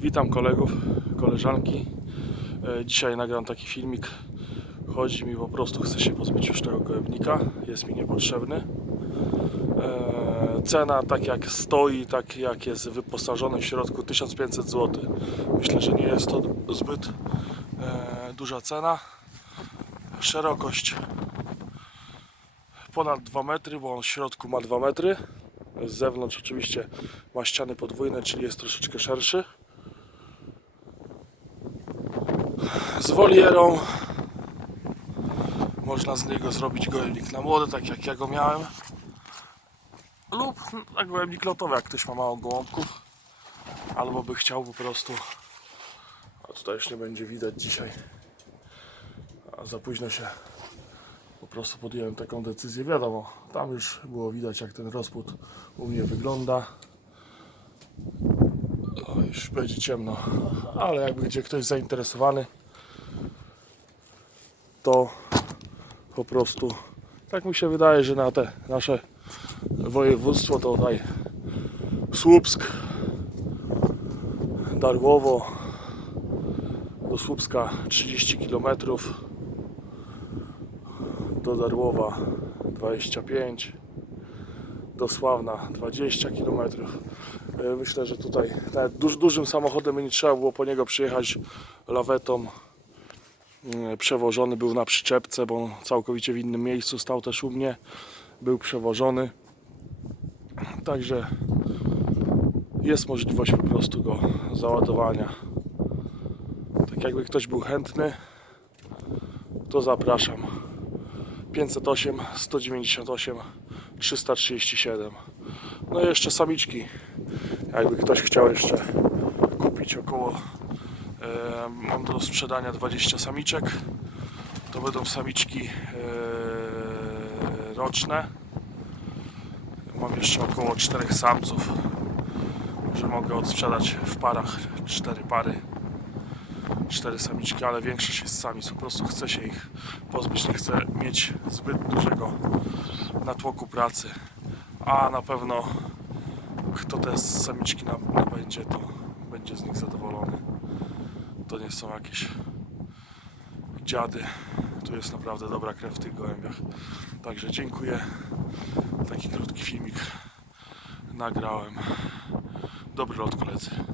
Witam kolegów, koleżanki. E, Dzisiaj nagram taki filmik. Chodzi mi po prostu, chcę się pozbyć już tego gołębnika. Jest mi niepotrzebny. E, Cena tak jak stoi, tak jak jest wyposażony w środku 1500 zł. Myślę, że nie jest to zbyt e, duża cena. Szerokość ponad 2 metry, bo on w środku ma 2 metry. Z zewnątrz oczywiście ma ściany podwójne, czyli jest troszeczkę szerszy. Z wolierą można z niego zrobić gołębnik na młody, tak jak ja go miałem. Lub na gołębnik lotowy, jak ktoś ma mało gołąbków. Albo by chciał po prostu. A tutaj już nie będzie widać dzisiaj. A za późno się po prostu podjąłem taką decyzję. Wiadomo, tam już było widać jak ten rozpód u mnie wygląda. O, już będzie ciemno, ale jakby gdzie ktoś zainteresowany, to po prostu tak mi się wydaje, że na te nasze województwo to tutaj Słupsk, Darłowo, do Słupska 30 kilometrów do Darłowa 25 do Sławna 20 km. Myślę, że tutaj nawet duż, dużym samochodem nie trzeba było po niego przyjechać lawetą. E, Przewożony był na przyczepce, bo on całkowicie w innym miejscu stał też u mnie. Był przewożony. Także jest możliwość po prostu go załadowania. Tak jakby ktoś był chętny, to zapraszam. 508, 198, 337. No i jeszcze samiczki. Jakby ktoś chciał jeszcze kupić około e, mam do sprzedania 20 samiczek. To będą samiczki e, roczne. Mam jeszcze około 4 samców, że mogę odsprzedać w parach 4 pary cztery samiczki, ale większość jest samic. Po prostu chce się ich pozbyć, nie chce mieć zbyt dużego natłoku pracy. A na pewno kto te samiczki na- nabędzie, to będzie z nich zadowolony. To nie są jakieś dziady. Tu jest naprawdę dobra krew w tych gołębiach. Także dziękuję. Taki krótki filmik nagrałem. Dobry lot koledzy.